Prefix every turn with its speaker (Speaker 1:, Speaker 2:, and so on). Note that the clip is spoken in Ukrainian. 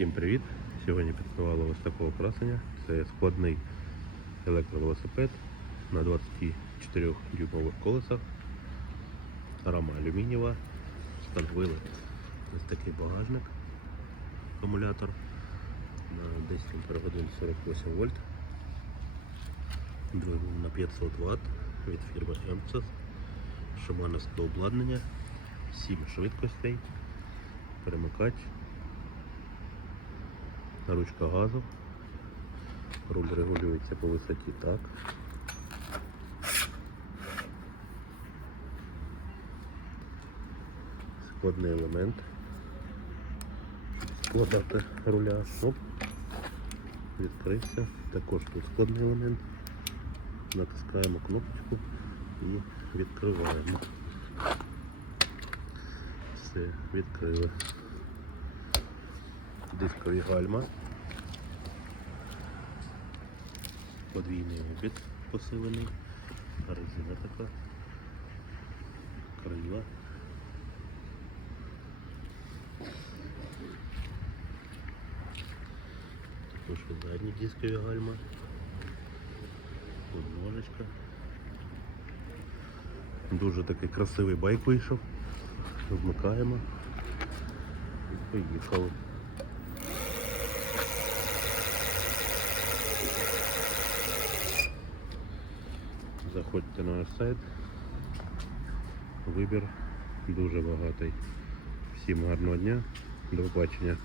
Speaker 1: Всім привіт! Сьогодні підготували ось такого красення. Це складний електровелосипед на 24 дюймових колесах. Рама алюмінієва. Встановили ось такий багажник, акумулятор на 10 годин 48 вольт. Двигун на 500 Вт від фірми MCS. Шамановське обладнання, 7 швидкостей, перемикач ручка газу. Руль регулюється по висоті так. Складний елемент. Складати руля. Оп. Відкрився. Також тут складний елемент. Натискаємо кнопочку і відкриваємо. Все, відкрили дискові гальма, подвійний обід посилений, резина така, крила. Також задні дискові гальма, тут ножичка. Дуже такий красивий байк вийшов. Вмикаємо і поїхали. Заходьте на наш сайт. Вибір дуже багатий. Всім гарного дня. До побачення.